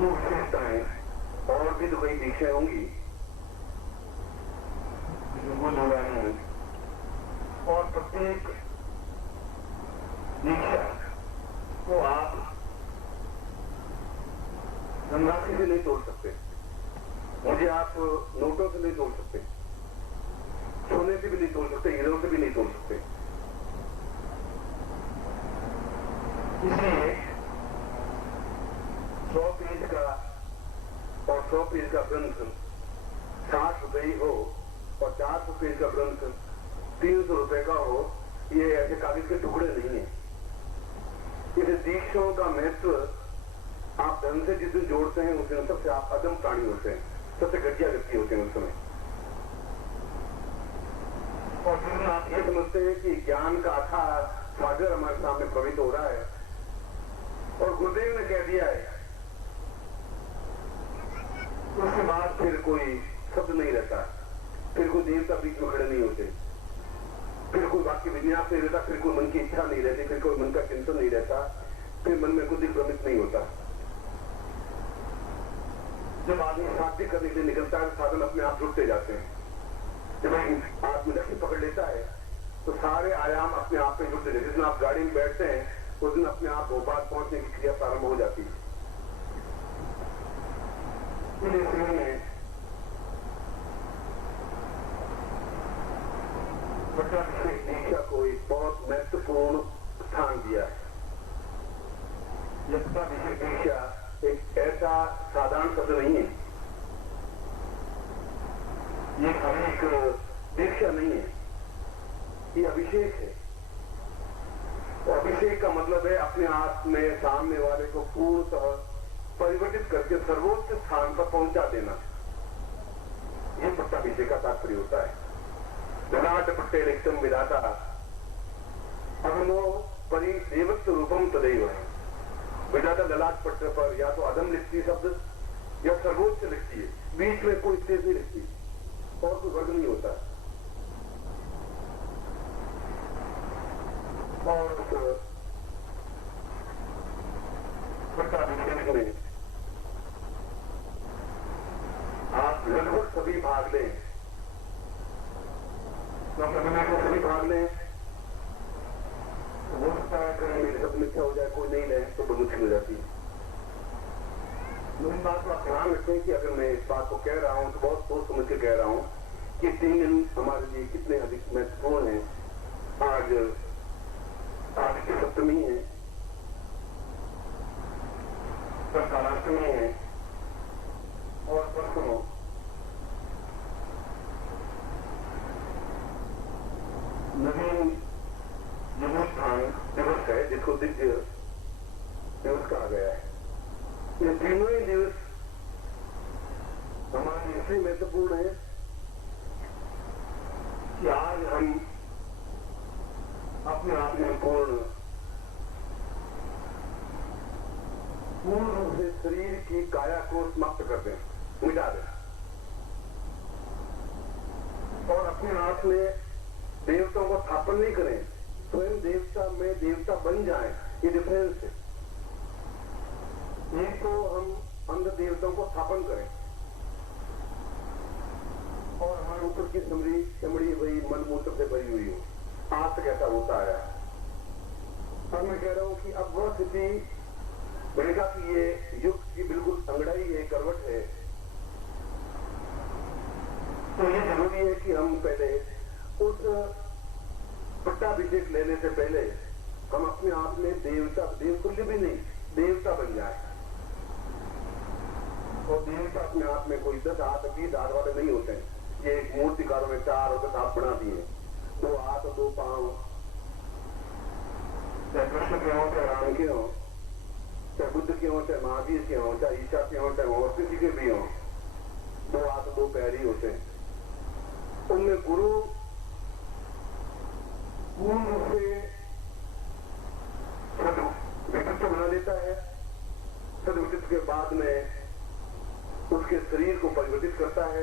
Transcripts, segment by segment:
वो विशेषताएं और भी तो कई दीक्षाएं होंगी जिनको दोहरानी है, और प्रत्येक दीक्षा को आप धनराशि से नहीं तोड़ सकते, मुझे आप नोटों से नहीं तोड़ सकते, सोने से भी नहीं तोड़ सकते, हीरों से भी नहीं तोड़ सकते। इसलिए 100 पेज का और 100 पेज का ग्रंथ 60 रुपए ही हो और 400 पेज का ग्रंथ 300 रुपए का हो, ये ऐसे कागज के टुकड़े नहीं है। इस दीक्षाओं का महत्व आप धन से जिस दिन जोड़ते हैं उस दिन सबसे आप अदम प्राणी होते हैं, सबसे घटिया व्यक्ति होते हैं उस समय। और जिस दिन आप ये समझते हैं कि ज्ञान का अथाह सागर हमारे सामने प्रवहित हो रहा है और गुरुदेव ने कह दिया है, उसके बाद फिर कोई शब्द नहीं रहता, फिर कोई देवता बीच में खड़े नहीं होते, फिर कोई वाक्य विन्यास नहीं रहता, फिर कोई मन की इच्छा नहीं रहती, फिर कोई मन का चिंतन नहीं रहता, फिर मन में कुछ भ्रमित नहीं होता। जब आदमी साध्य करने के लिए निकलता है साधन अपने आप जुड़ते जाते हैं। जब आदमी लक्ष्य पकड़ लेता है तो सारे आयाम अपने आप पे जुड़ते जाते हैं। जिस दिन आप गाड़ी में बैठते हैं उस दिन अपने आप भोपाल पहुंचने की क्रिया प्रारंभ हो जाती है। में पट्टाभिषेक दीक्षा को एक बहुत महत्वपूर्ण स्थान दिया है। पट्टाभिषेक दीक्षा एक ऐसा साधारण शब्द नहीं है, ये खाली एक दीक्षा नहीं है, ये अभिषेक है। तो अभिषेक का मतलब है अपने आप में सामने वाले को पूर्णतः परिवर्तित करके सर्वोच्च स्थान पर पहुंचा देना, ये पट्टाभिषेक का तात्पर्य होता है। ललाट पट्टे लिखतम विधाता अगमो परि देवत्व रूपम तदैव। विधाता ललाट पट्टे पर या तो अदम लिखती शब्द या सर्वोच्च लिखती है, बीच में कोई स्टेज नहीं लिखती और कोई वर्ग नहीं होता। और पट्टाभिषेक में आप लगभग सभी भाग लें, सभी भाग लें, हो सकता है कहीं मेरी सब मिथ्या हो जाए, कोई नहीं ले तो बहुत मुश्किल हो जाती है। इस बात को आप ध्यान रखें कि अगर मैं इस बात को कह रहा हूं तो बहुत सोच समझ के कह रहा हूं कि 3 दिन हमारे लिए कितने अधिक महत्वपूर्ण है। आज की सप्तमी है, कल कालाष्टमी है और परसों नवीन जन्मोत्थान दिवस है, जिसको दिव्य दिवस कहा गया है। ये तीनों ही दिवस हमारे लिए इसलिए महत्वपूर्ण है कि आज हम अपने आप में पूर्ण रूप से शरीर की काया को समाप्त कर दें, मिटा दें और अपने आप में देवताओं को स्थापन नहीं करें, स्वयं देवता में देवता बन जाएं। ये डिफरेंस है। एक तो हम अंध देवताओं को स्थापन करें और हमारे ऊपर की चमड़ी वही मन मूत्र से भरी हुई हो, आज तक ऐसा होता है। अब मैं कह रहा हूं कि अब वह स्थिति बनेगा कि ये युग की बिल्कुल अंगड़ाई है, करवट है। तो ये जरूरी है कि हम पहले उस पट्टाभिषेक लेने से पहले हम अपने आप में देवता, देवतुल्य भी नहीं, देवता बन जाए। और देवता अपने आप में कोई 10 हाथ 20 हाथ वाले नहीं होते हैं। ये एक मूर्तिकारों में 4 और 10 हाथ बना दिए, 2 हाथ और 2 पांव, चाहे कृष्ण के हों, चाहे राम के हों, चाहे बुद्ध के हों, चाहे महावीर के हों, चाहे ईशा के हों, चाहे और किसी के भी हों, 2 हाथ और 2 पैर ही होते हैं। उनमें गुरु पूर्ण रूप से व्यक्तित्व बना देता है। सदव्यक्तित्व के बाद में उसके शरीर को परिवर्तित करता है,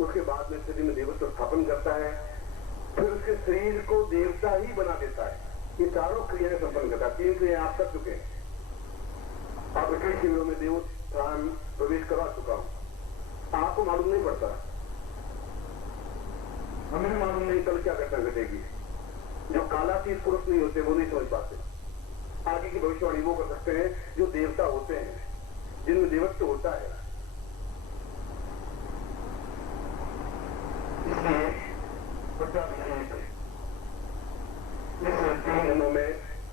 उसके बाद में शरीर में देवत्व स्थापन करता है, फिर उसके शरीर को देवता ही बना देता है। ये चारों क्रियाएं संपन्न करता है। 3 क्रियाएं आप कर चुके हैं। आप कई शिविरों में देव स्थान प्रवेश करा चुका हूं। आपको मालूम नहीं पड़ता, हमें मालूम नहीं कल क्या घटना घटेगी। जो कालातीत पुरुष नहीं होते वो नहीं समझ पाते। आगे की भविष्यवाणी वो कर सकते हैं जो देवता होते हैं, जिनमें देवत्व होता है। इसलिए इस 3 दिनों में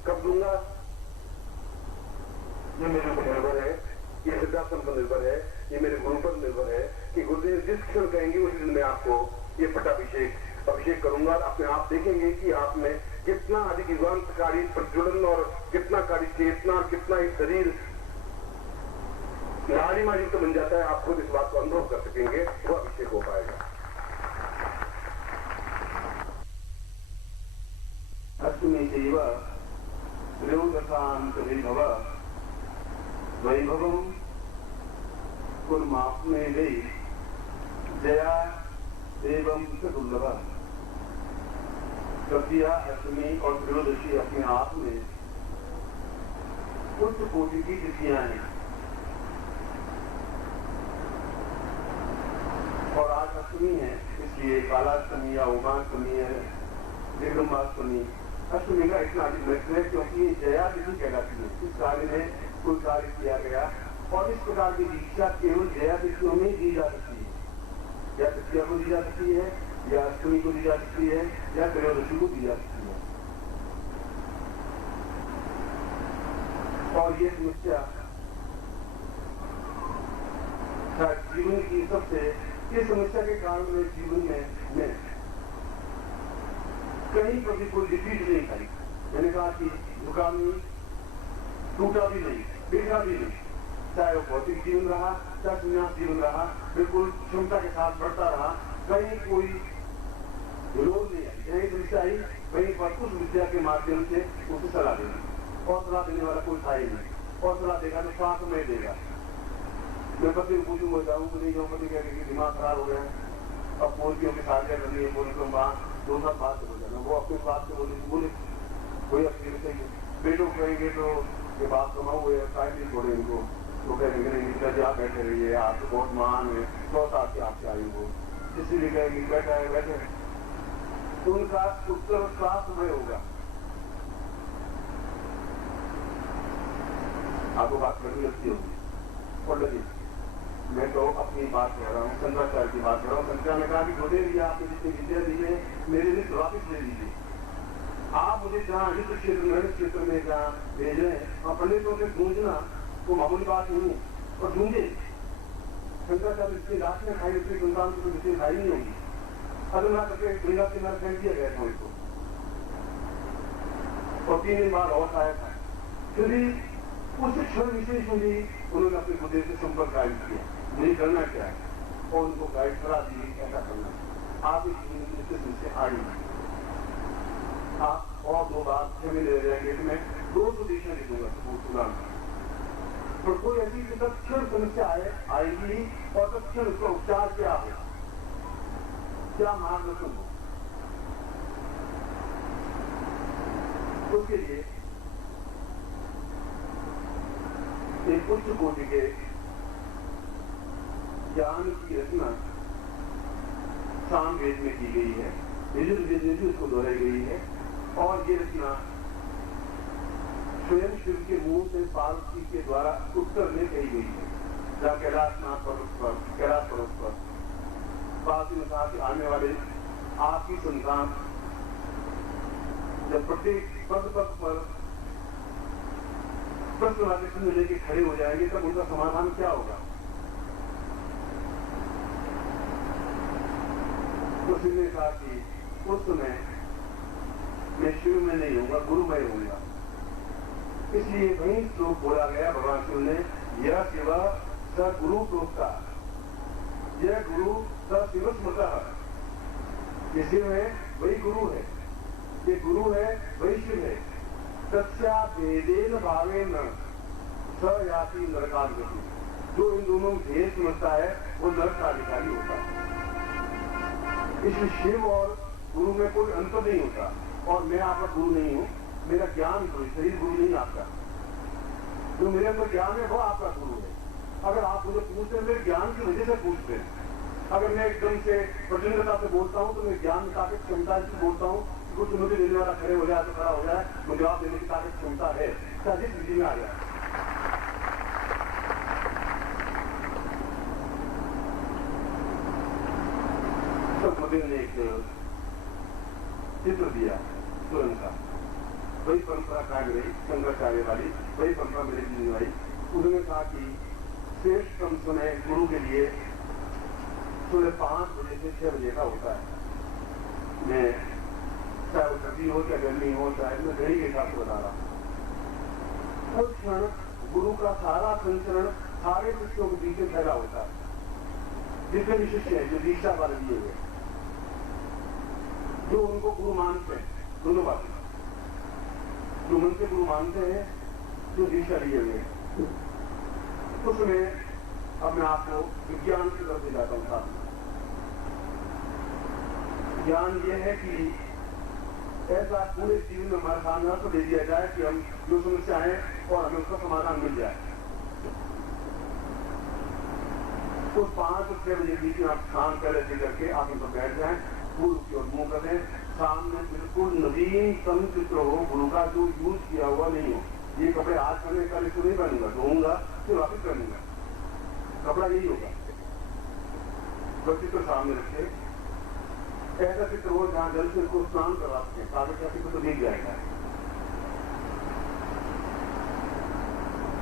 कब दूंगा ये मेरे ऊपर निर्भर है, ये सिद्धार्थन पर निर्भर है, ये मेरे गुरु पर निर्भर है कि गुरुदेव जिस क्षण कहेंगे उसी दिन मैं आपको ये अभिषेक करूंगा। अपने आप देखेंगे कि आप में कितना अधिक युगांतकारी प्रज्वलन और कितना कारी चेतना और कितना ही शरीर लालिमा युक्त बन जाता है। आप खुद इस बात को अनुभव कर सकेंगे, वो अभिषेक हो पाएगा। अष्टमी सेव त्रयोदशांत वैभवम कुर्माप्ने वै जया एवं दुर्लभ। तृतीया, अष्टमी और त्रयोदशी अपने आप में उच्च कोटि की तिथियां हैं और आज अष्टमी है, इसलिए कालाष्टमी या उमाष्टमी है, विक्रमाष्टमी। अष्टमी का इतना अधिक महत्व है क्योंकि जया तिथि कहलाती है। इस कार्य में कोई कार्य किया गया और इस प्रकार की दीक्षा केवल जया तिथियों में दी जा सकती है। या तृतीया को दी जा सकती है, या अष्टमी को दी जा सकती है, या त्रयोदशी को दी जा सकती है। और ये समस्या जीवन की सबसे, इस समस्या के कारण में जीवन में कहीं पर भी कोई डिफीट नहीं खाई। मैंने कहा कि जुकाम नहीं, टूटा भी नहीं, बिगड़ा भी नहीं, चाहे वो भौतिक जीवन रहा, चाहे संन्यास जीवन रहा, बिल्कुल क्षमता के साथ बढ़ता रहा, कहीं कोई विरोध नहीं आई। जहाँ समस्या आई वहीं पर उस विद्या के माध्यम से उसे सलाह देना, और सलाह देने वाला कोई था ही नहीं, और सलाह देगा तो श्वास में देगा। मैं पति को पूछूंगा, जाऊंगा नहीं जाऊँ, पति कह कि दिमाग खराब हो गया, अब पोलकियों की शादी करनी है, बोले तो वहाँ दो साल बात हो जाना। वो अपने बात से बोले कोई अपने चाहिए, बेटों कहेंगे तो ये बात कमाओ, वो टाइम नहीं छोड़े इनको, तो कहेंगे नहीं आप बैठे रहिए, आप तो बहुत महान है, 100 साल के आपसे आयु हो, इसलिए कहेंगे बैठा है बैठे। तो उनका उत्तर शास्त्रमय होगा। आपको बात करनी अच्छी होगी और लगी। मैं तो अपनी बात कह रहा हूँ, शंकराचार्य की बात कर रहा हूँ। शंकराचार्य ने कहा कि गुरुदेव जी आपने जितनी विद्या दी है मेरे लिए वापिस ले लीजिए। आप मुझे जहाँ हित क्षेत्र में जहाँ भेज रहे हैं, और पंडितों से गूंजना वो मामूली बात नहीं है, और गूंजे। शंकराचार्य जितनी रात में खाई उतनी संतान को जितनी खाई नहीं होगी। अगर ना करके गंगा किनारे फेंक दिया गया था उनको, और 3 दिन बाद और आया था। फिर भी उस क्षण विशेष में भी उन्होंने अपने गुरुदेव से संपर्क कायम किया, मुझे करना क्या है, और उनको गाइड करा दी ऐसा करना है। आप इस जीवन से आई आप और 2 बात हमें ले जाएंगे कि मैं 2 पोजीशन लिखूंगा सुनाम, तो कोई ऐसी तत्क्षण समस्या आएगी और तत्क्षण उसका उपचार क्या हो, क्या मार्गदर्शन हो, उसके लिए एक उच्च कोटि के ज्ञान की रचना सामवेद में की गई है, यजुर्वेद में भी उसको दोहराई गई है। और ये रचना स्वयं शिव के मुंह से पार्वती के द्वारा उत्तर में कही गई है। जहाँ कैलाशनाथ कैलाश पर्वत पर पार्वती ने कहा कि आने वाले आपकी संतान जब प्रत्येक पद पर प्रश्न वाले प्रश्न लेके खड़े हो जाएंगे तब उनका समाधान क्या होगा। तो शिव ने कहा कि उस समय मैं शिव में नहीं होगा, गुरुमय होऊंगा। इसलिए वही श्लोक बोला गया भगवान शिव ने, यह शिव स गुरु प्रोक्ता, यह गुरु स शिव स्मृतः। ये शिव है वही गुरु है, ये गुरु है वही शिव है। तस्या भेदेन भावेन स याति नरकाधिपति। जो इन दोनों भेद समझता है वो नरक का अधिकारी होता है। इसलिए शिव और गुरु में कोई अंतर नहीं होता। और मैं आपका गुरु नहीं हूँ, मेरा ज्ञान गुरु, शरीर गुरु नहीं आपका। जो मेरे अंदर ज्ञान है वो आपका गुरु है। अगर आप मुझे पूछते हैं मेरे ज्ञान की वजह से पूछते हैं। अगर मैं एकदम से प्रचंडता से बोलता हूं तो मैं ज्ञान ताकत क्षमता से बोलता हूं, कुछ मुझे देने वाला खड़े हो जाए तो खड़ा हो जाए, मुझे जवाब देने की ताकत क्षमता है, चाहे जिस विधि में आ जाए। तो मोदी ने एक चित्र दिया स्वयं का, वही परंपरा कायम रही शंकराचार्य वाली, वही परंपरा मेरे जीवन आई। उन्होंने कहा कि श्रेष्ठतम समय गुरु के लिए सुबह 5 बजे से 6 बजे का होता है। मैं चाहे वो सर्दी हो चाहे गर्मी हो, चाहे मैं घड़ी के हिसाब से बता रहा हूं। उस क्षण गुरु का सारा संचरण सारे शिष्यों के पीछे फैला होता है। जितने भी शिष्य हैं जो दीक्षा वाले लिए हुए, जो उनको गुरु मानते हैं, दोनों बातें, जो मन से गुरु मानते हैं, जो दीक्षा लिए हुए, उसमें अब मैं आपको विज्ञान की तरफ ले जाता हूं। साथ ज्ञान यह है कि ऐसा पूरे जीवन में हमारे सामने अर्थ दे दिया जाए कि हम जो समस्या है और हमें उसका समाधान मिल जाए। उस 5 और 6 बजे बीच में आप शाम पहले से करके आप इन पर बैठ जाएं, पूर्व की ओर मुंह कर दें, सामने बिल्कुल नवीनतम चित्र हो गुरु का, जो यूज किया हुआ नहीं हो। ये कपड़े आज पहने कल इसको नहीं पहनूंगा, धोऊंगा फिर वापिस पहनूंगा, कपड़ा यही होगा। तो चित्र सामने रखे, ऐसा चित्र हो जहां जल से इसको स्नान करवा सकें, कागज का चित्र तो दिख जाएगा,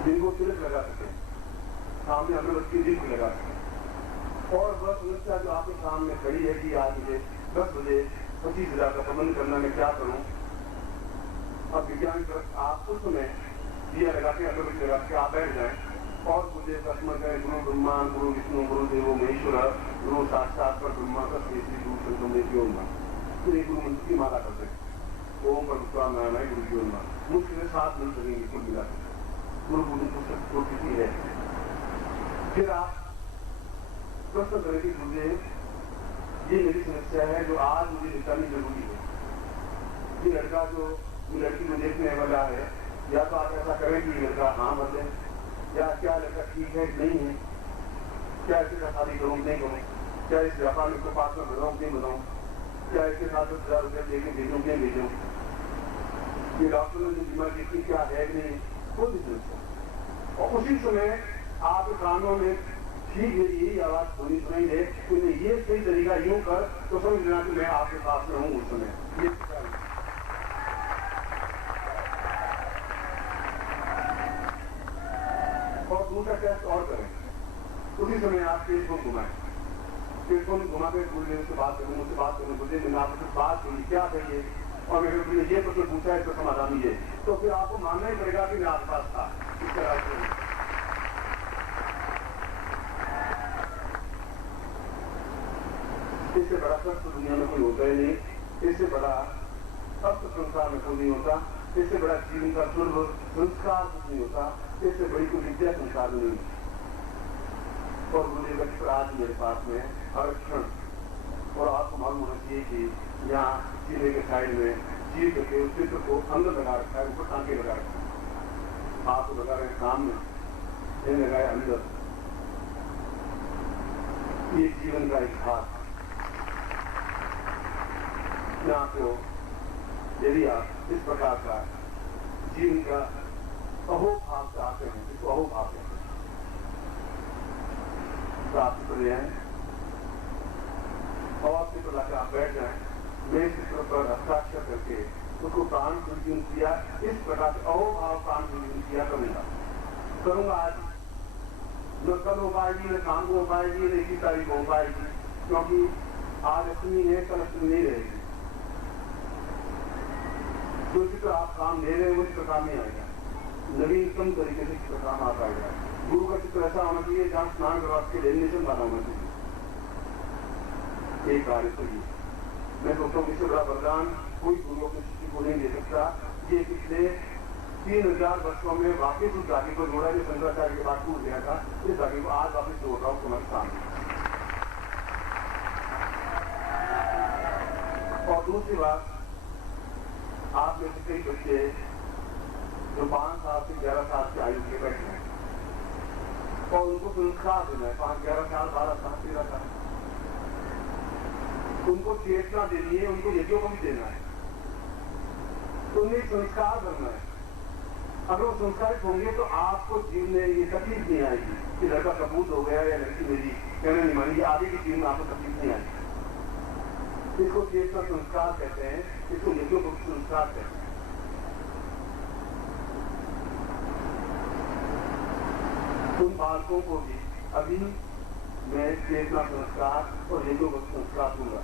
जिनको तिलक लगा सके, सामने अगरबत्ती दीप लगा सके। और वह समस्या जो आपके सामने खड़ी है कि आज मुझे 10 बजे 25,000 का प्रबंध करना, मैं क्या करूं। अब विज्ञान तरफ आप उस समय दिया लगा के अगरबत्ती लगा के आप बैठ जाए और मुझे प्रश्न करें, गुरु ब्रह्मा गुरु विष्णु गुरु देवो महेश्वर गुरु साक्षात पर ब्रह्मा का श्री गुरु संतों। फिर एक गुरु मंत्र की माला करते हैं, ओम पर नारायण गुरु जी ओम। मुख्य 7 मिनट लगेंगे कुल मिला गुरु पुस्तक किसी है। फिर आप प्रश्न करें कि मुझे ये मेरी समस्या है जो आज मुझे निपटानी जरूरी है। ये लड़का जो लड़की को देखने वाला है, या तो आप ऐसा करें कि लड़का हाँ बदले, या क्या लड़का ठीक है नहीं है, क्या इसके साथ शादी करूँ नहीं करूँ, क्या इस व्यापार में पास में बनाऊँ नहीं बनाऊँ, क्या इसके साथ 10,000 रुपये लेके भेजूँ नहीं भेजूँ, ये डॉक्टर ने जो बीमारी देखी क्या है नहीं, कोई भी समस्या। और उसी समय आपके कानों में ठीक है यही आवाज सुनी सुनाई दे, ये सही तरीका यूं कर, तो समझ लेना कि मैं आपके पास में हूं उस समय। ये और दूसरा टेस्ट और करें, उसी समय आप फेसबुक घुमाएं, फेसबुक घुमा के मुझसे बात करूँ, मुझे मैंने आपसे बात करी क्या कहिए, और मैंने ये प्रश्न पूछा है, इसका समाधान ये, तो फिर आपको मानना ही पड़ेगा कि मैं आपके पास था। इस तरह से इससे बड़ा कष्ट दुनिया में कोई होता ही नहीं, इससे बड़ा कष्ट संसार में कोई नहीं होता, इससे बड़ा जीवन का दुर्लभ संस्कार कुछ नहीं होता, इससे बड़ी कोई विद्या संसार नहीं। और मुझे आज मेरे पास में आरक्षण, और आपको मालूम होना चाहिए कि यहाँ सीने के साइड में चीज के उस चित्र को अंदर लगा रखा है, ऊपर टांके लगा रखा है, आपको लगा रहे सामने, इन्हें लगाया अंदर। ये जीवन का इतिहास आपको, यदि आप इस प्रकार का जीवन का अहोभाव चाहते हैं, इसको अहोभाव कहते हैं, प्राप्त कर रहे हैं, और चित्र लाकर आप बैठ जाए, मैं चित्र पर हस्ताक्षर करके उसको प्राण संजीवन किया, इस प्रकार से अहोभाव प्राण संजीवन किया करूंगा। आज न कल हो पाएगी, न शाम को हो पाएगी, न 21 तारीख को हो पाएगी, क्योंकि आज अष्टमी है, कल अष्टमी नहीं रहेगी। जो चित्र आप काम ले रहे हैं वो चित्र काम नहीं आएगा, नवीनतम तरीके से चित्र काम आ पाएगा। गुरु का चित्र ऐसा होना चाहिए जहां स्नान करवा के लेमिनेशन वाला होना चाहिए। एक कार्य तो ये मैं सोचता हूँ, इससे बड़ा वरदान कोई गुरु अपने शिष्य को नहीं दे सकता। ये पिछले 3000 वर्षों में वापिस उस धागे को जोड़ा जो शंकराचार्य के बाद टूट गया था, इस धागे को आज वापिस जोड़ रहा हूँ तुम्हारे सामने। और दूसरी बात, आप में से कई बच्चे जो 5 साल से 11 साल की आयु के बैठे हैं, और उनको संस्कार देना है 5, 11 साल, 12 साल, 13 साल। उनको चेतना देनी है, उनको यज्ञों को भी देना है, तो उन्हें संस्कार करना है। अगर वो संस्कारित होंगे तो आपको जीवन में ये तकलीफ नहीं आएगी कि लड़का कबूल हो गया या लड़की मेरी कहने नहीं मानेगी, आगे की जीवन में आपको तकलीफ नहीं आएगी। इसको चेतना संस्कार कहते हैं, इसको यज्ञों को संस्कार कहते हैं। उन बालकों को भी अभी मैं चेतना संस्कार और यज्ञों का संस्कार दूंगा,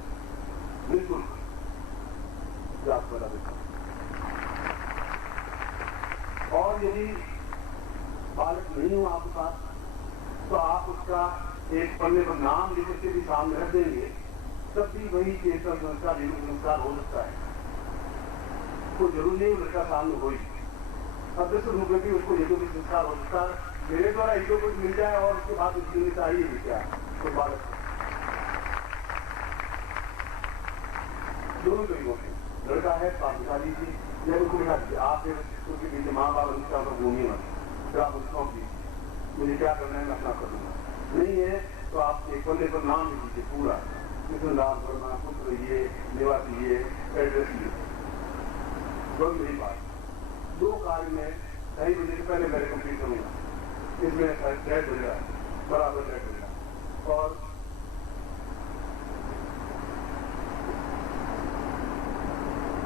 बिल्कुल बता देता हूं। और यदि बालक नहीं हो आपके पास तो आप उसका एक पन्ने पर नाम लिख के भी सामने रख देंगे, तब भी वही चेतना संस्कार, यज्ञ संस्कार हो सकता है। कोई जरूर नहीं लड़का सामने हो ही, अब दस रुपये भी उसको यज्ञ संस्कार हो सकता है। मेरे द्वारा यज्ञों को मिल जाए और उसके बाद उसकी चाहिए भी क्या कोई बालक, दोनों तरीकों से लड़का है तो आप दिखा दीजिए या उसको दिखा दीजिए। आप फिर उसके बीच माँ बाप अनुष्ठा पर घूमिए मत, फिर आप उसको दीजिए मुझे क्या करना है मैं अपना कर दूंगा। नहीं है तो आप एक पन्ने पर नाम लिख दीजिए पूरा, जिसमें नाम करना, पुत्र ये, निवासी ये, एड्रेस ये। बस मेरी बात 2 कार्य में 2:30 बजे से पहले मैंने कंप्लीट करूंगा। इसमें 1:30 बजे बराबर 1:30 बजे और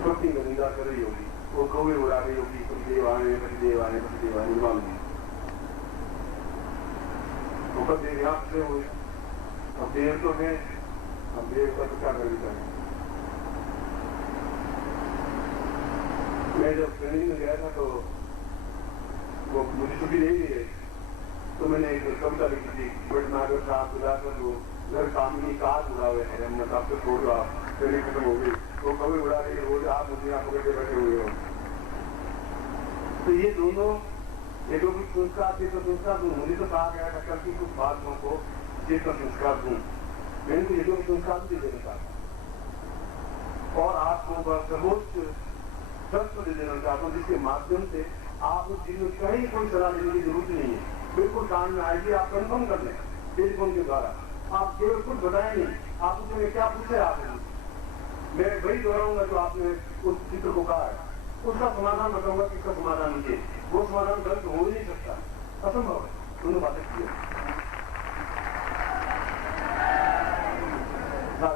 पत्नी का निंदा कर रही होगी, वो कौवे उड़ा रही होगी, पतिदेव आने, पतिदेव आने, पतिदेव आने, मालूम नहीं। तो पतिदेव यहाँ से हुए, अब देव तो है, अब देव का तो क्या कर देता है। मैं जब ट्रेनिंग में गया था तो वो मुझे छुट्टी नहीं है, तो मैंने एक कविता लिखी थी, बटनागर साहब बुलाकर वो घर कामिनी काज उड़ा हुए हैं, हमने साहब से छोड़ दो, आप ट्रेनिंग खत्म हो गई, वो कभी उड़ा रही रोज आप मुझे यहाँ पकड़ के बैठे हुए हो। तो ये दोनों ये जो कुछ संस्कार थे तो संस्कार दूं, मुझे तो कहा गया था कल की कुछ बातों को चेतना संस्कार दूं, मैं इनको ये जो संस्कार भी देना चाहता हूँ और आपको सर्वोच्च तत्व दे देना चाहता हूँ, जिसके माध्यम से आप उस चीज में कहीं कोई सलाह देने की जरूरत नहीं है, बिल्कुल काम में आएगी। आप कंफर्म कर लें टेलीफोन के द्वारा, आप केवल कुछ बताएं नहीं, आप उसमें क्या पूछे आपने, मैं वही दोहराऊंगा जो आपने उस चित्र को कहा है, उसका समाधान बताऊंगा कि इसका समाधान नीचे, वो समाधान गलत हो ही नहीं सकता, असंभव है। दोनों बातें की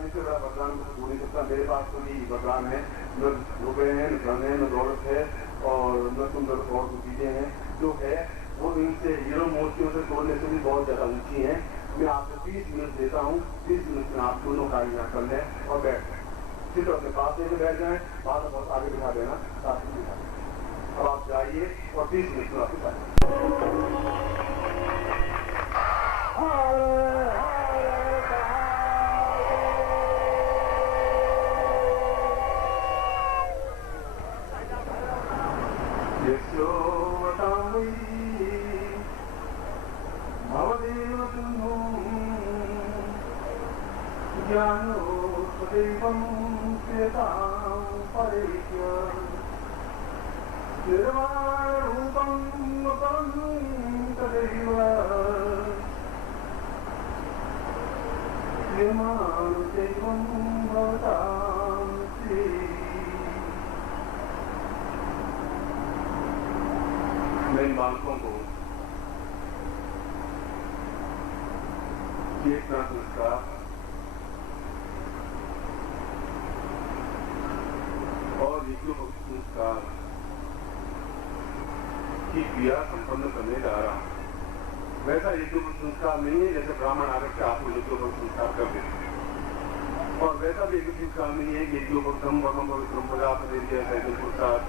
इससे बड़ा वरदान हो नहीं सकता। मेरे पास तो नहीं वरदान है, न रुपए हैं, न धन है, न दौलत है और न सुंदर और चीजें हैं, जो है वो इनसे हीरो मोतियों से तोड़ने से भी बहुत ज्यादा ऊंची है। मैं आपको 30 मिनट देता हूँ, 30 मिनट में आप दोनों कार्य यहाँ कर लें और बैठ जाए, सिर्फ अपने पास लेके बैठ जाए, बाद में बहुत आगे बिठा देना, साथ में बिठा देना। अब आप जाइए और 30 मिनट में वापस आइए। मैं इन बालकों को चेतना संस्कार और यज्ञ संस्कार की क्रिया संपन्न करने जा रहा हूं। वैसा यज्ञ संस्कार नहीं है जैसे ब्राह्मण आकर के आपको यज्ञ संस्कार कर देते हैं, और वैसा भी यज्ञ संस्कार नहीं है कि यज्ञोपम वर्म पवित्रम प्रजापति प्रसाद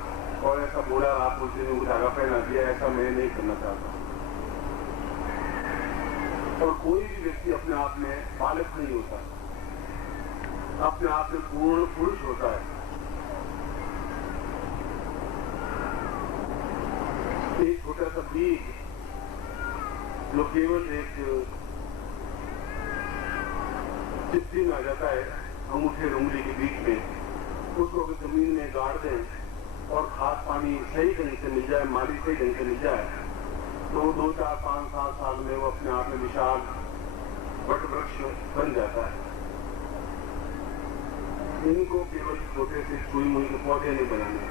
और ऐसा बोला आप मुझे धागा पहना दिया, ऐसा मैं नहीं करना चाहता। और कोई भी व्यक्ति अपने आप में बालक नहीं होता, अपने आप में पूर्ण पुरुष होता है। एक छोटा सा बीज जो केवल एक चिट्ठी में आ जाता है अंगूठे उंगली के बीच में, उसको अगर जमीन में गाड़ दें और खाद पानी सही ढंग से मिल जाए, माली सही ढंग से मिल जाए, तो 2, 4, 5, 7 साल में वो अपने आप में विशाल वट वृक्ष बन जाता है। इनको केवल छोटे से सुई मुई के पौधे नहीं बनाने,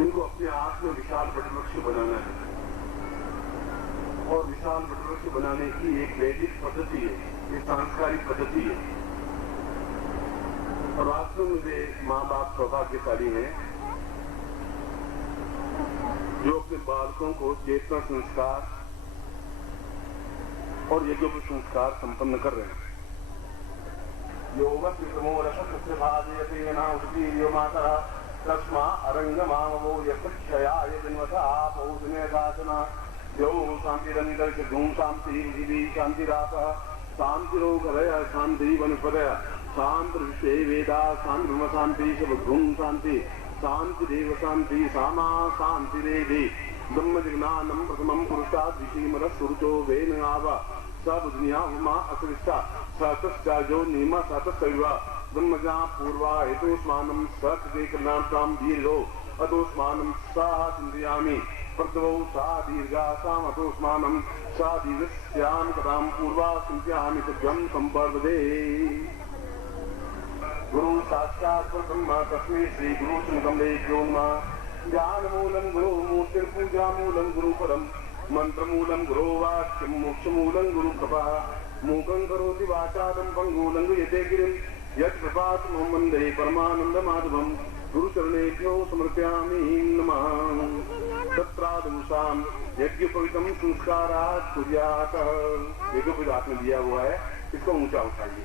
इनको अपने आप में विशाल वट वृक्ष बनाना है। और विशाल वट वृक्ष बनाने की एक वैदिक पद्धति है, एक सांस्कारिक पद्धति है। और वास्तव में वे माँ बाप सौभाग्यशाली हैं जो अपने बालकों को चेतना संस्कार और यज्ञोपवीत संस्कार संपन्न कर रहे हैं। माता तस्मा अरंगमावो यक्षयाय जन्मथा पौषणे साधना यो शांतिरंतर धूम शांति जीवी शांतिराप शांतिरोगभय शांति वनस्पतय शांति विषय वेदा शांति ब्रह्म शांति सब धूम शांति शांति देव शांति सामा शांति रेदे ब्रह्म जिज्ञानम प्रथमम पुरुषात् विषीमर सुरुचो वेन आवा सब दुनिया उमा असृष्टा सतश्चा जो नीमा सतस्विवा ब्रह्मजा पूर्वा हेतुस्मानम सत्य कल्याणताम दीर्घो अतोस्मानम साह चिंतयामि प्रथमो सा दीर्घा साम अतोस्मानम सा दीर्घस्याम कदाम पूर्वा चिंतयामि सत्यम संपर्वदे। गुरु साक्षात् ब्रह्म तस्मै श्री गुरु संगमे ज्योतिर्मा ज्ञान मूलम गुरु मूर्तिर पूजा मूलम गुरु पदम मंत्र मूलम गुरु वाक्यम मोक्ष मूलम गुरु कृपा मूकं करोति वाचालं पंगुलं यते गिरिं यत्कृपात् मम वन्दे परमानंद माधवं गुरुचरणेभ्यो समर्पयामि नमः। तत्रादुषां यज्ञोपवीतं संस्कारात् कुर्यात्। यज्ञोपवीत आपने दिया हुआ है, इसको ऊंचा उठाइए।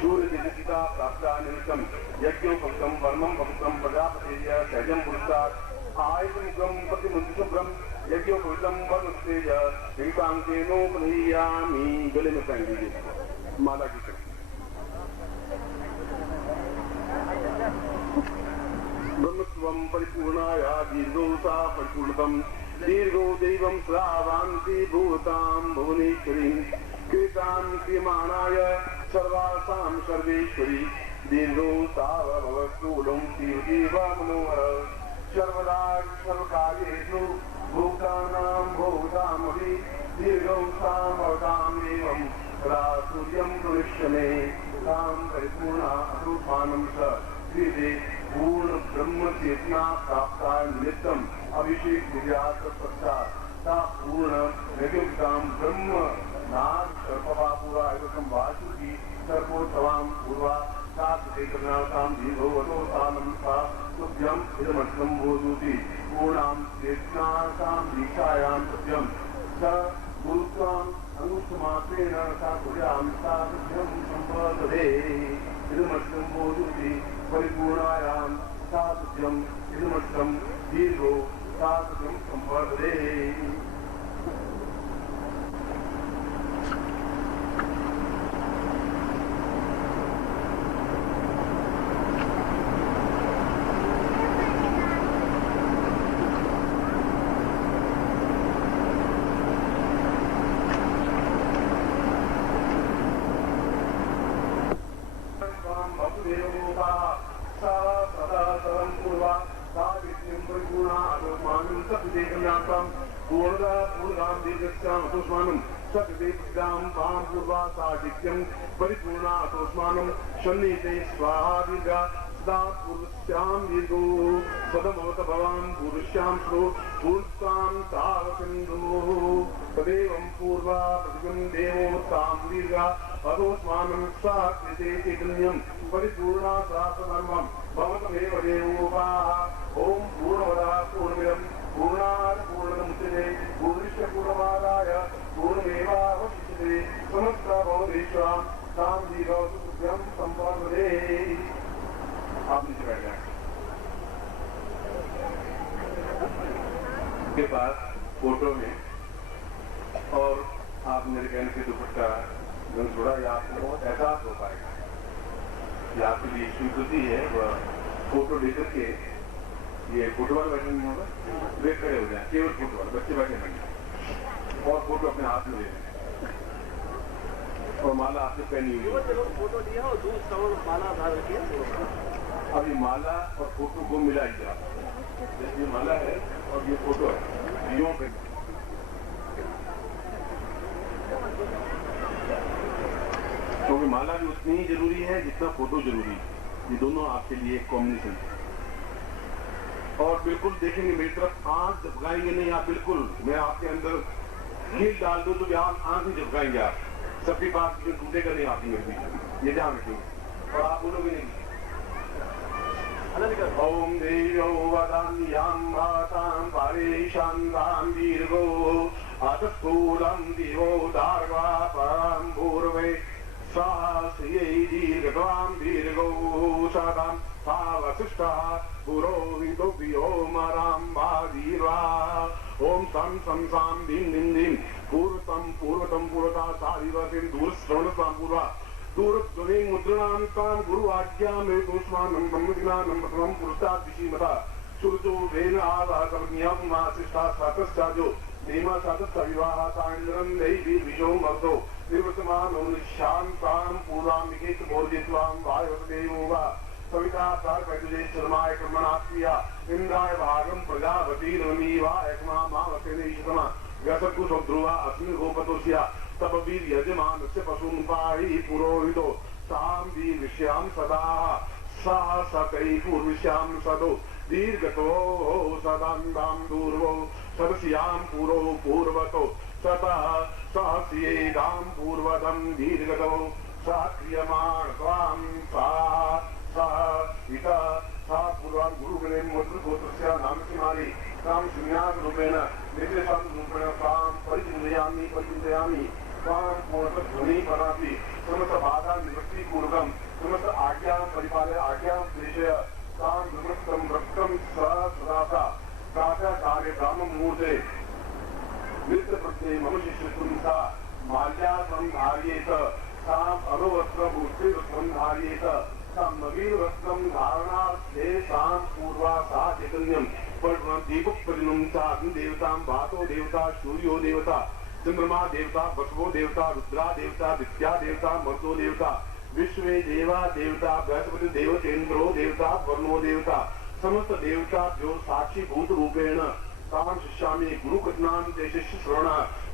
सूर्य दिवसिता प्राप्ता निमित्तं यज्ञोपवीतं परमं पवित्रं प्रजापतेय सहजं पुरुषात् आयतमुखं प्रतिमुद्रिशुभ्रं यज्ञोपवीतं वर्णस्तेज दीपांकेनोपनीयामि। गले में पहन लीजिए माला की तरह। ब्रह्मत्वं परिपूर्णाया दीर्घो सा परिपूर्णतम दीर्घो दैवं श्रावान्ति भूतां भुवनेश्वरीं कृतां क्रियमाणाय सर्वासां सर्वेश्वरी दीर्घो सा भवस्तूलं तीव्रीव मनोहर सर्वदा सर्वकार्येषु भूतानां भूतामपि दीर्घौ सामवतां एवं तदा सूर्यं प्रविश्यमे तां परिपूर्णा अरूपानं स श्रीदे पूर्ण ब्रह्म चेतना प्राप्ता निमित्तम अभिषेक विद्यात पश्चात ता पूर्ण यज्ञोपवीतां ब्रह्म नाग सर्पवापुरा एवं वासुकी सर्पोत्सवां पूर्वा सात्विकनाथां दीर्घोवतो सानं सा तुभ्यं इदमर्थं बोधूति पूर्णां चेतनासां दीक्षायां तुभ्यं स गुरुत्वां अंगुष्ठमात्रेण सा तुभ्यां सा तुभ्यं संपदे इदमर्थं बोधूति परिपूर्णायां सा तुभ्यं इदमर्थं दीर्घो सा तुभ्यं संपदे। परिपूर्णा अतोस्मानं शन्निते स्वाहा दीर्घा सदा पूर्वस्यां दीर्घो सदमवत भवां पूर्वस्यां श्रो पूर्वस्तां तावसिन्धुः तदेवं पूर्वा प्रतिगं देवो तां दीर्घा अतोस्मानं सा कृते चैतन्यं परिपूर्णा सा सधर्मं भवतमेव देवोपाः। ओम पूर्णमदः पूर्णमिदं पूर्णात् पूर्णमुदच्यते पूर्णस्य पूर्णमादाय पूर्णमेवावशिष्यते समस्ता भवदेश्वरां तां दीर्घं संपदे। आप नीचे बैठ जाए। के बाद फोटो में और आप मेरे कहने से दुपट्टा रंग छोड़ा, या आपको बहुत एहसास हो पाएगा। ये आपके लिए स्वीकृति है। वह फोटो लेकर के ये फुटबॉल बैठे नहीं होगा, वे खड़े हो जाए, केवल फुटबॉल, बच्चे बैठे नहीं, और फोटो अपने हाथ में ले लें और माला आपसे पहनी हुई। फोटो लिया और दूसरा माला धारण किया। अब ये माला और फोटो को मिलाइए आप। ये माला है और ये फोटो है, यूं पे क्योंकि माला भी उतनी ही जरूरी है जितना फोटो जरूरी है। ये दोनों आपके लिए एक कॉम्बिनेशन है। और बिल्कुल देखेंगे मेरी तरफ, आंख झपकाएंगे नहीं आप, बिल्कुल मैं आपके अंदर कील डाल दूं तो भी आप आंख नहीं झपकाएंगे आप। सबकी बात जो टूटेगा नहीं आपकी मेरे, ये ध्यान रखेंगे। और आप बोलोगे नहीं ओम देवो वदान्यां भातां पारेशान्तां दीर्घो अथ स्थूलं दिवो दार्वा परां पूर्वे साहस्यै दीर्घत्वां दीर्घो सदां सावशिष्टः पुरोहितो व्योमराम्बादीर्वा ओम सं संसां दिं दिं दिं पूर्वतं पूर्वता सारिवसिं दूरश्रवणतां पूर्वा दूरध्वनिं मुद्रणान्तां गुरु आज्ञामृतोष्मानं ब्रह्मज्ञानं प्रथमं पुरुषात् विशीमता सुरजो वेन आवाहकर्म्यं मासिष्ठा सातश्चाजो नेमा सातश्च विवाहाताण्डरं दैवी विजो मर्दो निर्वसमानो निशान्तां पूर्वामिकेत बोधित्वां वायुदेवो वा सविता प्रार्पयते शर्माय कर्मणाप्रिया इंद्राय भागं प्रजापति नमीवाय मावते निशतमा व्यसकुशो ध्रुवा अस्मिन् गोपतोष्या तब वीर यजमानस्य पशून् पाहि पुरोहितो तां दीर्घश्यां सदा सह सकै पूर्विश्यां सदो दीर्घतो सदान्दां दूर्वो सदस्यां पुरो पूर्वतो सतः सहस्येदां पूर्वदं दीर्घतो सा क्रियमाण त्वां सह इत सा पूर्वान् गुरुगणे मुद्रगोत्रस्य नामसिमानि तां शून्यारूपेण निर्देशानुरूपेण तां परिचिन्तयामि तां पूर्णध्वनि बनाति समस्त बाधा निवृत्ति पूर्वकं समस्त आज्ञां परिपालय आज्ञां प्रेषय तां निवृत्तं रक्तं सदासा प्रातःकाले ब्राह्ममुहूर्ते नृत्यप्रत्यये मम शिष्यत्वं सा माल्यासनं धारयेत ताम् अधोवस्त्रभूषितवस्त्रं धारयेत तां नवीनवस्त्रं धारणार्थे तां पूर्वा सा चैतन्यं दीपप्रतिनं च अग्निदेवतां वातो देवता सूर्यो देवता चंद्रमा देवता बसवो देवता रुद्रा देवता दित्या देवता मर्दो देवता विश्वे देवा देवता बृहस्पति देवतेन्द्रो देवता वर्णो देवता समस्त देवता जो साक्षी भूत रूपेण तां शिष्यामि गुरु कथनान्ते शिष्य श्रवण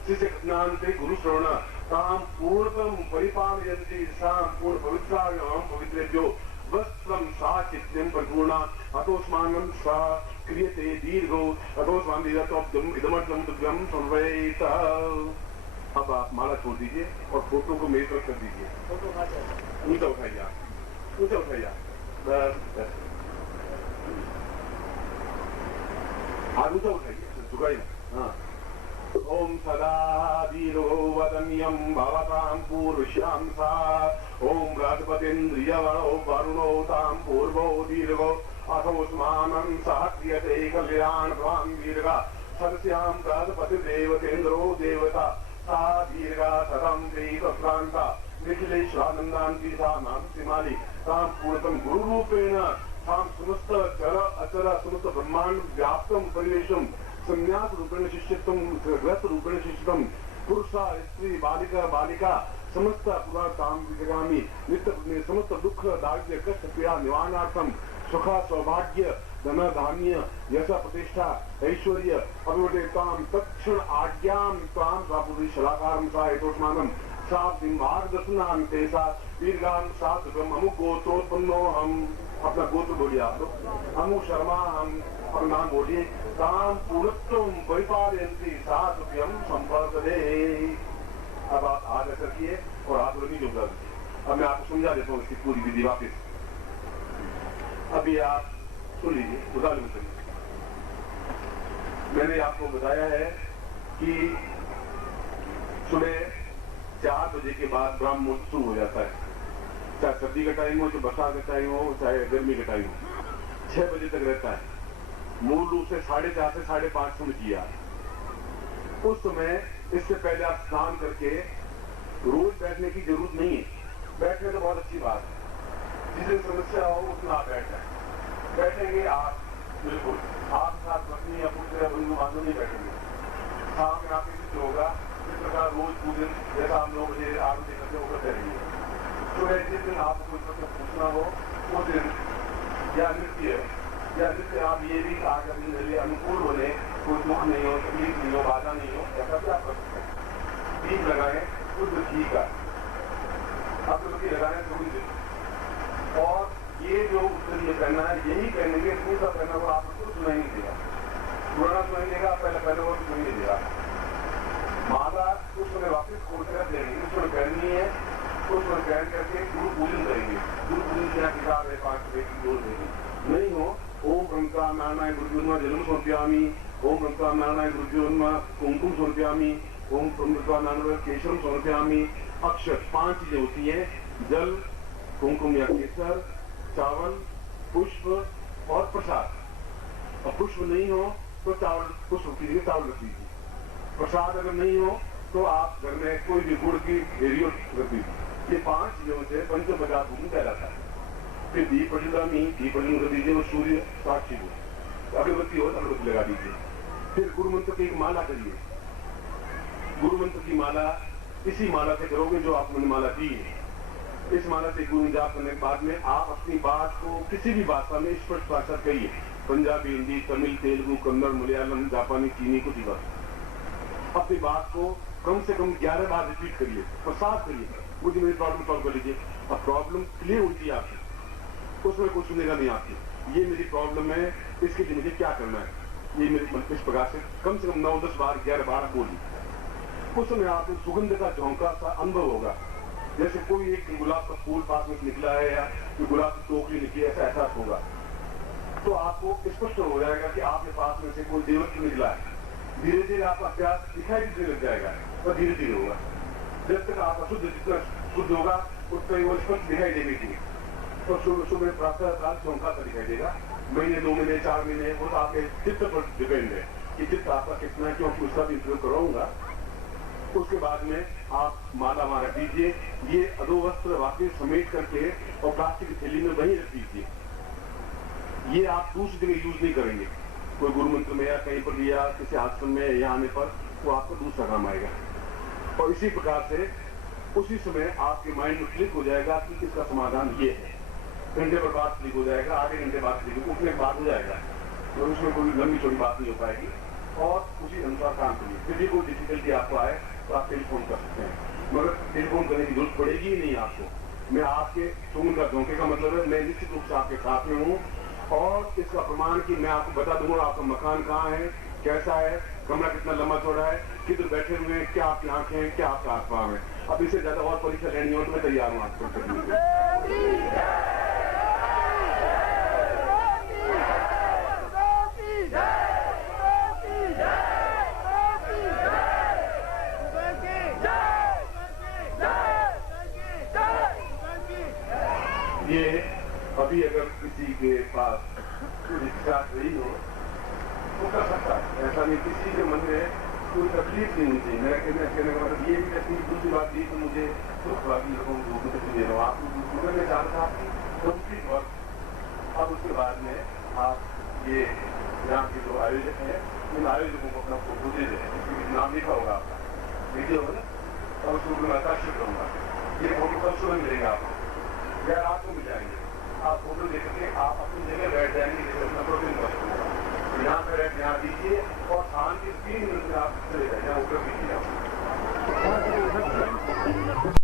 शिष्य कथनान्ते गुरु श्रवण तां पूर्णतम परिपालयन्ति सा पूर्ण पवित्रायां पवित्रेभ्यो वस्त्रं सा चित्तं परिपूर्णा अतोस्मानं सा क्रियते दीर्घो अतोस्मान् दीर्घत्वम् इदमर्थं तुभ्यं सर्वैत। अब आप माला छोड़ दीजिए और फोटो को मेरी तरफ कर दीजिए। ऊंचा उठाइए आप, ऊंचा उठाइए बस हाथ ऊंचा उठाइए, झुकाइए। हाँ ओम सदा दीर्घो वदन्यं भवतां पूर्वश्यां सा ओम बृहस्पतीन्द्रियवणो वरुणो तां पूर्वो दीर्घो अथोस्मानं सह क्रियते कल्याणत्वां दीर्घा सदस्यां बृहस्पतिर्देवतेन्द्रो देवता सा दीर्घा सदं देवप्रान्ता निखिलेश्वरानन्दान्ति सा नामसिमाली तां पूर्णतं गुरुरूपेण तां समस्त चर अचर समस्त ब्रह्माण्ड व्याप्तं परिवेशं संन्यास रूपेण शिष्यत्वं ग्रस्त रूपेण शिष्यत्वं पुरुषा स्त्री बालिका बालिका समस्त पुरातांगामी नित्य समस्त दुख दारिद्र्य कष्ट पीड़ा निवारणार्थम सुख सौभाग्य धन धान्य यश प्रतिष्ठा ऐश्वर्य अभिवृद्धितां तत्क्षण आज्ञां तां प्रापुरी शलाकारं सा एतोस्मानं सा मार्गदर्शनान्ते सा दीर्घां सा सुखम अमु गोत्रोत्पन्नो हम अपना गोत्र बोलिए आप लोग अमु शर्मा हम अपना नाम बोलिए तां पूर्णत्वं परिपालयन्ति सा तुभ्यं संवर्धते। अब आप हाथ ऐसा किए और हाथ नहीं जुड़ा दीजिए। अब मैं आपको समझा देता हूँ इसकी पूरी विधि वापिस। अभी आप सुन लीजिए, उदाहरण में सुनिए। मैंने आपको बताया है कि सुबह 4 बजे के बाद ब्रह्म मुहूर्त शुरू हो जाता है, चाहे सर्दी का टाइम हो, चाहे बरसात का टाइम हो, चाहे गर्मी का टाइम हो, 6 बजे तक रहता है। मूल रूप से 4:30 से 5:30 समय किया। उस समय इससे पहले आप स्नान करके रोज बैठने की जरूरत नहीं है। बैठने तो बहुत अच्छी बात है, जिसे समस्या हो उसमें आप बैठ जाए। बैठेंगे आप बिल्कुल आप साथ पत्नी या पुत्र या बंधु बांधव नहीं बैठेंगे। शाम में आपके कुछ होगा इस प्रकार रोज पूरे जैसा हम लोग 8 बजे करते वो करते रहेंगे। सुबह जिस दिन आपको कोई प्रश्न पूछना हो उस दिन या नृत्य आप ये भी आज अपने लिए अनुकूल बने, कोई दुख नहीं हो, तकलीफ नहीं हो, बाधा नहीं हो, ऐसा भी आप कर सकते हैं। दीप लगाएं शुद्ध घी का, अगरबत्ती लगाएं थोड़ी देर, और ये जो उत्तर ये पहनना है यही पहनेंगे। दूसरा पहना हुआ आपको कुछ सुनाई नहीं देगा, पुराना सुनाई देगा, पहले वो सुनाई नहीं देगा। माला उस समय वापिस खोल कर रख लेंगे, उस समय पहननी है, उस समय पहन करके गुरु पूजन करेंगे। गुरु पूजन की किताब है 5 रुपए की, 2 रुपए की नहीं हो। ओम ब्रह्मका नारायण गुरुजोन्मा जन्म समर्पयामि, ओम ब्रह्मका नारायण गुरुजोन्मा कुमकुम समर्पयामि, ओम ब्रह्मका नारायण केशरम समर्पयामि। अक्षर 5 चीजें होती हैं, जल, कुमकुम या केसर, चावल, पुष्प और प्रसाद। और पुष्प नहीं हो तो चावल, पुष्प की जगह चावल रख दीजिए। प्रसाद अगर नहीं हो तो आप घर में कोई भी गुड़ की घेरी रख दीजिए। ये 5 चीजों से पंचमजा भूमि कहलाता है। फिर दीप प्रज्वलन कर दीजिए और सूर्य साक्षी हो, अगरबत्ती हो तो अगरबत्ती लगा दीजिए। फिर गुरु मंत्र की एक माला करिए। गुरु मंत्र की माला इसी माला से करोगे जो आपने माला दी है। इस माला से गुरु जाप करने के बाद में आप अपनी बात को किसी भी भाषा में स्पष्ट भाषा कहिए, पंजाबी, हिंदी, तमिल, तेलुगु, कन्नड़, मलयालम, जापानी, चीनी, कुछ भी। अपनी बात को कम से कम 11 बार रिपीट करिए और साफ करिए, मुझे मेरी प्रॉब्लम सॉल्व कर लीजिए। अब प्रॉब्लम क्लियर होती है आपकी, उसमें कुछ सुनेगा नहीं आपकी। ये मेरी प्रॉब्लम है, इसके लिए मुझे क्या करना है, ये मेरी इस प्रकार से कम 9-10 बार 11 बार बोलिए। उस समय आपको सुगंध का झोंका सा अनुभव होगा, जैसे कोई एक गुलाब का फूल पास में निकला है या गुलाब की टोकरी निकली, ऐसा एहसास होगा। तो आपको स्पष्ट हो जाएगा कि आपके पास में से कोई देवत्व निकला है। धीरे धीरे आपका प्यास दिखाई देने लग जाएगा और धीरे धीरे होगा। जब तक आपका शुद्ध जितना शुद्ध होगा उतना ही वो स्पष्ट दिखाई देगी। और सुबह प्रातः काल झोंका सा दिखाई देगा। महीने, 2 महीने, 4 महीने, वो तो आपके चित्त पर डिपेंड है कि चित्त आपका कितना है, क्योंकि उसका भी उपयोग कराऊंगा। उसके बाद में आप माला रख दीजिए। ये अधोवस्त्र वापिस समेट करके और प्लास्टिक की थैली में वहीं रख दीजिए। ये आप दूसरी जगह यूज नहीं करेंगे, कोई गुरु मंत्र में या कहीं पर या किसी आश्रम में या आने पर वो आपको दूसरा काम आएगा। और इसी प्रकार से उसी समय आपके माइंड में क्लिक हो जाएगा कि इसका समाधान ये है। घंटे पर बाद क्लिक हो जाएगा, आधे घंटे बाद क्लिक उठने के बाद हो जाएगा, तो उसमें कोई लंबी चौड़ी बात नहीं हो पाएगी। और उसी अनुसार काम करिए। फिर भी कोई डिफिकल्टी आपको आए तो आप टेलीफोन कर सकते हैं, मगर टेलीफोन करने की जरूरत पड़ेगी ही नहीं आपको। मैं आपके सुगंध का झोंके का मतलब है मैं निश्चित रूप से आपके साथ में हूँ। और इसका प्रमाण कि मैं आपको बता दूंगा आपका मकान कहाँ है, कैसा है, कमरा कितना लंबा चौड़ा है, किधर बैठे हुए हैं, क्या आपकी आंखें हैं, क्या आपका हाथ पाँव है। अब इससे ज्यादा और परीक्षा लेनी हो तो मैं तैयार हूँ आपको करने के लिए। ये अभी अगर किसी के पास कोई इच्छा रही हो तो कर सकता है, ऐसा नहीं किसी के मन में कोई तकलीफ नहीं होती। मेरा कहने का मतलब ये भी कहती दूसरी बात दी तो मुझे दुख वाली लोगों को दे रहा हूँ आप में चाहता था आपकी कंप्लीट वक्त। अब उसके बाद में आप ये यहाँ के जो आयोजक हैं इन आयोजकों को अपना फोटो दे दें, नाम लिखा होगा आपका, वीडियो होगा और उसको मैं आकर्षित करूँगा। ये फोटो कब सुबह मिलेगा आपको या रात को मिल जाएंगे। आप फोटो देख के आप अपनी जगह बैठ जाएंगे, जैसे अपना प्रोटीन वक्त होगा यहाँ पर ध्यान दीजिए और शांति 3 मिनट में आप चले जाए, यहाँ ऊपर कीजिए आप।